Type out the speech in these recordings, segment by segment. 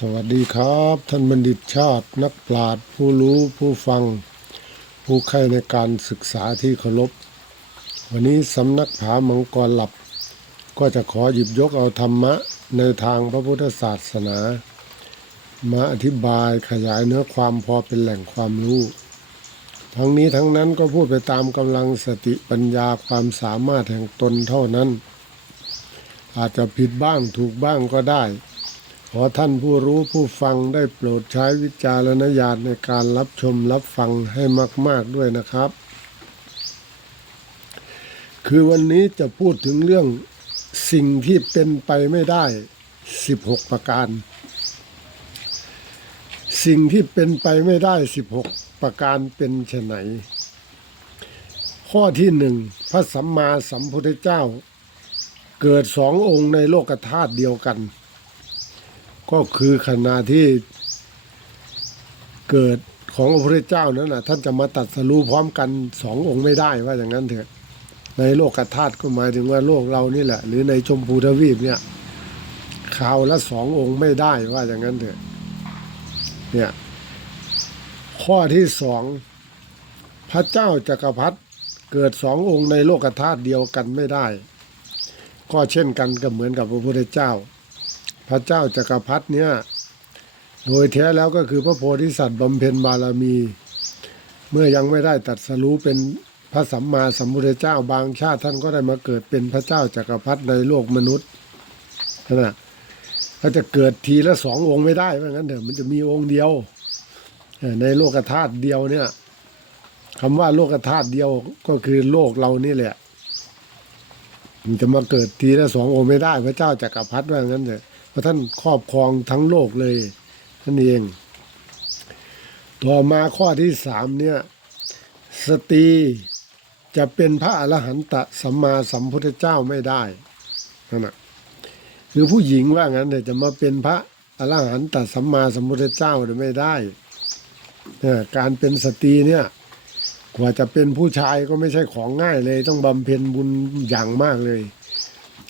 สวัสดีครับ ท่านบัณฑิตชาตินักปราชญ์ผู้รู้ผู้ฟัง ผู้ใคร่ในการศึกษาที่เคารพ วันนี้สำนักผามังกรหลับ ก็จะขอหยิบยกเอาธรรมะในทางพระพุทธศาสนา มาอธิบายขยายเนื้อความพอเป็นแหล่งความรู้ ทั้งนี้ทั้งนั้นก็พูดไปตามกำลังสติปัญญาความสามารถแห่งตนเท่านั้น อาจจะผิดบ้างถูกบ้างก็ได้ อท่านผู้รู้ผู้ฟังได้โปรดใช้วิจารณญาณในการรับชมรับฟังให้มาก ๆด้วยนะครับ คือวันนี้จะพูดถึงเรื่องสิ่งที่เป็นไปไม่ได้ 16 ประการ สิ่งที่เป็นไปไม่ได้ 16 ประการเป็นไฉนข้อที่หนึ่งพระสัมมาสัมพุทธเจ้า เกิดสององค์ในโลกธาตุเดียวกัน ก็คือขณะที่เกิดของพระพุทธเจ้านั้นนะท่านจะมาตัดสรู้พร้อมกันสององค์ไม่ได้ว่าอย่างนั้นเถอะ ในโลกธาตุก็หมายถึงว่าโลกเรานี่แหละ หรือในชมพูทวีปเนี่ยข่าวละสององค์ไม่ได้ว่าอย่างนั้นเถอะเนี่ยข้อที่สองพระเจ้าจักรพรรดิเกิดสององค์ในโลกธาตุเดียวกันไม่ได้ ก็เช่นกันกับเหมือนกับพระพุทธเจ้า พระเจ้าจักรพรรดิเนี่ยโดยแท้แล้วก็คือพระโพธิสัตว์บำเพ็ญบารมี เมื่อยังไม่ได้ตัดสรู้เป็นพระสัมมาสัมพุทธเจ้าบางชาติท่านก็ได้มาเกิดเป็นพระเจ้าจักรพรรดิในโลกมนุษย์นะก็จะเกิดทีละสององค์ไม่ได้ว่าะงั้นเถอะมันจะมีองค์เดียว ในโลกธาตุเดียวเนี่ยคำว่าโลกธาตุเดียวก็คือโลกเรานี่แหละมันจะมาเกิดทีละสององค์ไม่ได้ พระเจ้าจักรพรรดิว่างั้นเถอะ ระท่านครอบครองทั้งโลกเลยนั่นเอง ต่อมาข้อที่สามเนี่ยสตรีจะเป็นพระอรหันตสัมมาสัมพุทธเจ้าไม่ได้นั่นนะคือผู้หญิงว่างั้นแต่จะมาเป็นพระอรหันตสัมมาสัมพุทธเจ้าเนี่ยไม่ได้เนี่ยการเป็นสตรีเนี่ยกว่าจะเป็นผู้ชายก็ไม่ใช่ของง่ายเลย ต้องบำเพ็ญบุญอย่างมากเลย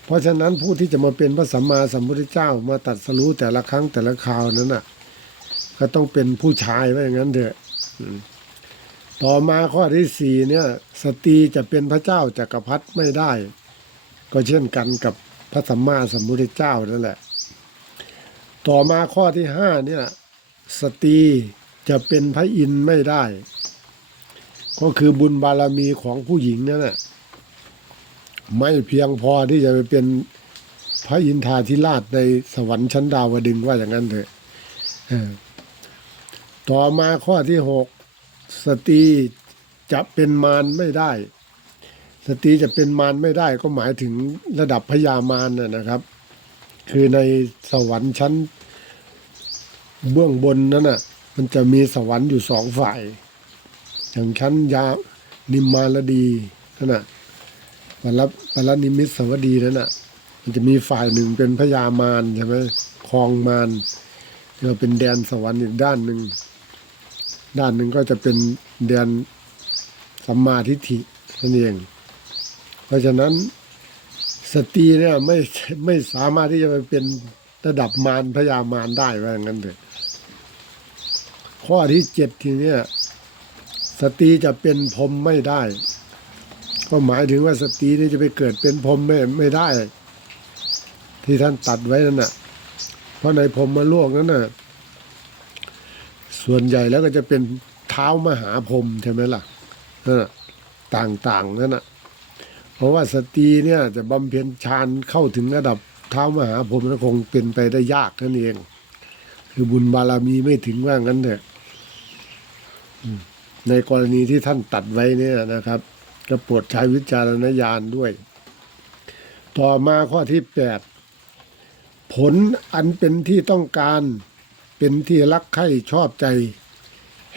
เพราะฉะนั้นผู้ที่จะมาเป็นพระสัมมาสัมพุทธเจ้ามาตัดสรู้แต่ละครั้งแต่ละคราวนั้นน่ะ ก็ต้องเป็นผู้ชายว่าอย่างนั้นเถอะต่อมาข้อที่สี่เนี่ยสตรีจะเป็นพระเจ้าจักรพรรดิไม่ได้ ก็เช่นกันกับพระสัมมาสัมพุทธเจ้านั่นแหละ ต่อมาข้อที่ห้าเนี่ยสตรีจะเป็นพระอินทร์ไม่ได้ ก็คือบุญบารมีของผู้หญิงนั่นแหละ ไม่เพียงพอที่จะไปเป็นพระอินทราธิราชในสวรรค์ชั้นดาวดึงว่าอย่างนั้นเถอะต่อมาข้อที่หกสตรีจะเป็นมารไม่ได้ สตรีจะเป็นมารไม่ได้ ก็หมายถึงระดับพญามารนะนะครับ คือในสวรรค์ชั้น เบื้องบนนั้นน่ะ มันจะมีสวรรค์อยู่สองฝ่าย อย่างชั้นยานิมมารดีนั่นน่ะ ปรปรนิมิตสวัสดีนั่นน่ะ มันจะมีฝ่ายหนึ่งเป็นพญามารใช่ไหมคลองมารเรียกว่าเป็นแดนสวรรค์อีกด้านหนึ่งด้านหนึ่งก็จะเป็นแดนสัมมาทิฏฐินั่นเอง เพราะฉะนั้นสตรีเนี่ยไม่ไม่สามารถที่จะไปเป็นระดับมารพญามารได้ว่าอย่างนั้นเถอะข้อที่เจ็ดทีเนี้ยสตรีจะเป็นพรมไม่ได้ ก็หมายถึงว่าสตรีนี่จะไปเกิดเป็นพรมไม่ไม่ได้ ที่ท่านตัดไว้นั่นน่ะ เพราะในพรหมโลกนั้นน่ะ ส่วนใหญ่แล้วก็จะเป็นเท้ามหาพรมใช่ไหมล่ะนั่นน่ะต่างๆนั่นน่ะ เพราะว่าสตรีเนี่ย จะบำเพ็ญฌานเข้าถึงระดับเท้ามหาพรมนั้นคงเป็นไปได้ยากนั่นเอง คือบุญบารมีไม่ถึงว่างั้นเถอะในกรณีที่ท่านตัดไว้เนี่ยนะครับ ก็โปรดใช้วิจารณญาณด้วย ต่อมาข้อที่แปดผลอันเป็นที่ต้องการเป็นที่รักใคร่ชอบใจ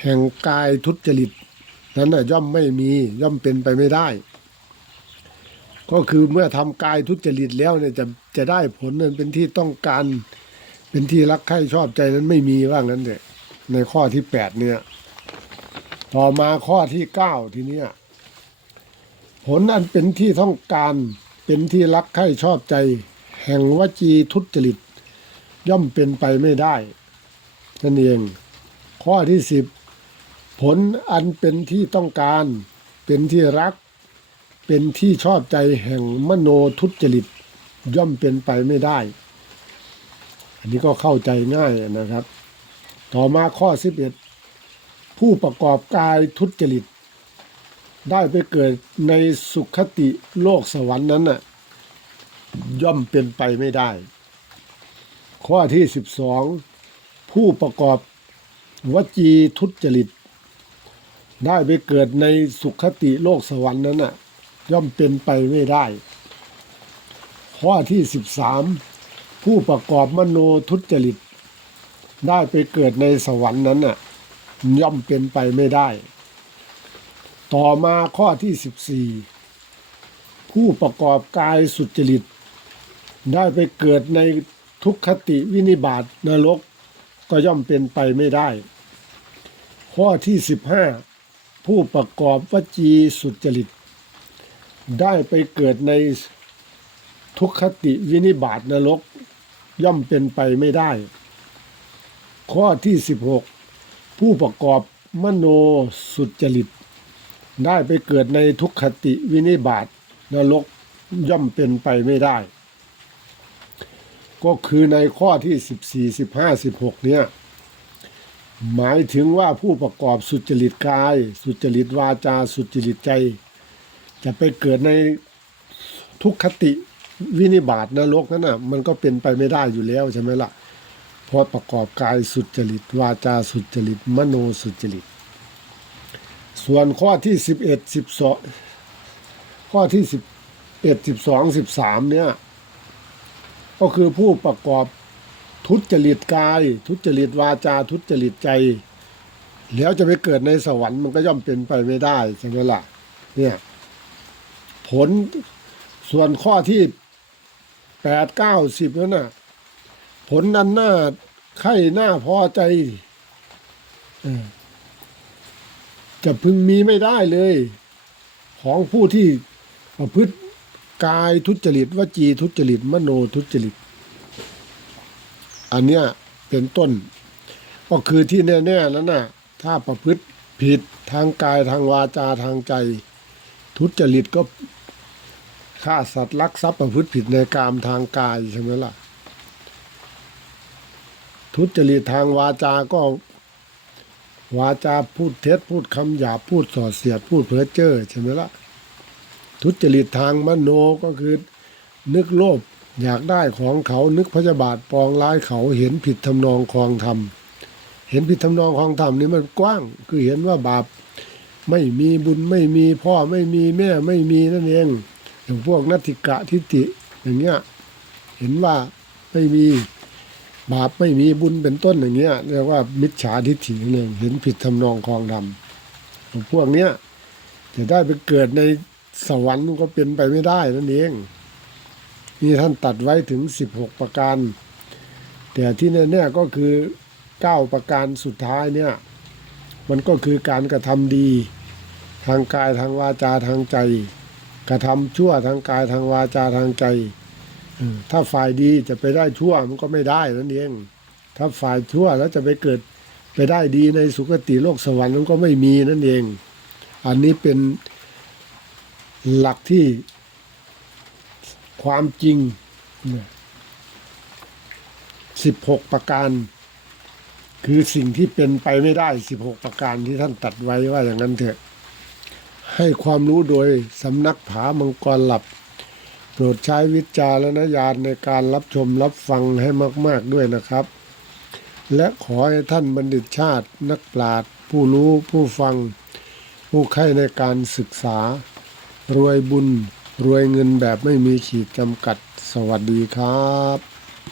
แห่งกายทุจริต นั้นย่อมไม่มีย่อมเป็นไปไม่ได้ ก็คือเมื่อทำกายทุจริตแล้วเนี่ยจะจะได้ผลนั้นเป็นที่ต้องการ เป็นที่รักใคร่ชอบใจนั้นไม่มีว่างั้นเถอะในข้อที่แปดเนี่ย ต่อมาข้อที่เก้าทีเนี้ย ลอันเป็นที่ต้องการเป็นที่รักใคร่ชอบใจ แห่งวจีทุจริต ย่อมเป็นไปไม่ได้นั่นเอง ข้อที่สิบผลอันเป็นที่ต้องการ เป็นที่รัก เป็นที่ชอบใจแห่งมโนทุจริต ย่อมเป็นไปไม่ได้ อันนี้ก็เข้าใจง่ายนะครับ ต่อมาข้อ11ผู้ประกอบกายทุจริต ได้ไปเกิดในสุขติโลกสวรรค์นั้นน่ะย่อมเป็นไปไม่ได้ ข้อที่12ผู้ประกอบวจีทุจริต ได้ไปเกิดในสุขติโลกสวรรค์นั้นน่ะย่อมเป็นไปไม่ได้ ข้อที่13ผู้ประกอบมโนทุจริต ได้ไปเกิดในสวรรค์นั้นน่ะย่อมเป็นไปไม่ได้ ต่อมาข้อที่ 14 ผู้ประกอบกายสุจริต ได้ไปเกิดในทุกขติวินิบาตนรกก็ย่อมเป็นไปไม่ได้ ข้อที่ 15 ผู้ประกอบวจีสุจริต ได้ไปเกิดในทุกขติวินิบาตนรกย่อมเป็นไปไม่ได้ ข้อที่ 16 ผู้ประกอบมโนสุจริต ได้ไปเกิดในทุกขติวินิบาตนรกย่อมเป็นไปไม่ได้ ก็คือในข้อที่ 14 15 16 เนี่ย หมายถึงว่าผู้ประกอบสุจริตกาย สุจริตวาจา สุจริตใจ จะไปเกิดในทุกขติวินิบาตนรกนั้นน่ะ มันก็เป็นไปไม่ได้อยู่แล้วใช่ไหมล่ะเพราะประกอบกายสุจริต วาจาสุจริต มโนสุจริต ส่วนข้อที่สิบเอ็ดสิบสองข้อที่สิบเอ็ดสิบสองสิบสามเนี่ย ก็คือผู้ประกอบทุจริตกาย ทุจริตวาจาทุจริตใจ แล้วจะไปเกิดในสวรรค์มันก็ย่อมเป็นไปไม่ได้ใช่ไหมล่ะเนี่ยผลส่วนข้อที่แปดเก้าสิบนั่นน่ะ ผลนั้นหน้าไข่หน้าพอใจเออ จะพึงมีไม่ได้เลย ของผู้ที่ประพฤติกายทุจริตวจีทุจริต มโนทุจริต อันเนี้ยเป็นต้น ก็คือที่แน่ๆแล้วน่ะ ถ้าประพฤติผิดทางกายทางวาจาทางใจ ทุจริตก็ฆ่าสัตว์ลักทรัพย์ประพฤติผิดในกามทางกายใช่ไหมล่ะ ทุจริตทางวาจาก็ วาจาพูดเท็จพูดคำหยาพูดส่อเสียดพูดเพ้อเจ้อใช่ไหมล่ะทุจริตทางมโนก็คือ นึกโลภอยากได้ของเขานึกพยาบาทปองร้ายเขาเห็นผิดทำนองคลองธรรมเห็นผิดทำนองคลองธรรมนี่มันกว้าง คือเห็นว่าบาปไม่มีบุญไม่มีพ่อไม่มีแม่ไม่มีนั่นเองอย่างพวกนัตถิกะทิฏฐิอย่างเงี้ยเห็นว่าไม่มี บาปไม่มีบุญเป็นต้นอย่างเงี้ยเรียกว่ามิจฉาทิฏฐินั่งเห็นผิดทำนองคลองธรรมพวกเนี้ยจะได้ไปเกิดในสวรรค์ก็เป็นไปไม่ได้นั่นเองนี่ท่านตัดไว้ถึงสิบหกประการ แต่ที่แน่ๆก็คือเก้าประการสุดท้ายเนี่ย มันก็คือการกระทำดี ทางกายทางวาจาทางใจ กระทำชั่วทางกายทางวาจาทางใจ ถ้าฝ่ายดีจะไปได้ชั่วมันก็ไม่ได้นั่นเอง ถ้าฝ่ายชั่วแล้วจะไปเกิดไปได้ดีในสุคติโลกสวรรค์มันก็ไม่มีนั่นเอง อันนี้เป็นหลักที่ความจริงสิบหกประการ คือสิ่งที่เป็นไปไม่ได้สิบหกประการที่ท่านตัดไว้ว่าอย่างนั้นเถอะ ให้ความรู้โดยสำนักผามังกรหลับ รดใช้วิจารณญาณในการรับชมรับฟังให้มาก ๆด้วยนะครับ และขอให้ท่านบัณฑิตชาตินักปราชญ์ผู้รู้ผู้ฟัง ผู้ใคร่ในการศึกษา รวยบุญ รวยเงินแบบไม่มีขีดจำกัด สวัสดีครับ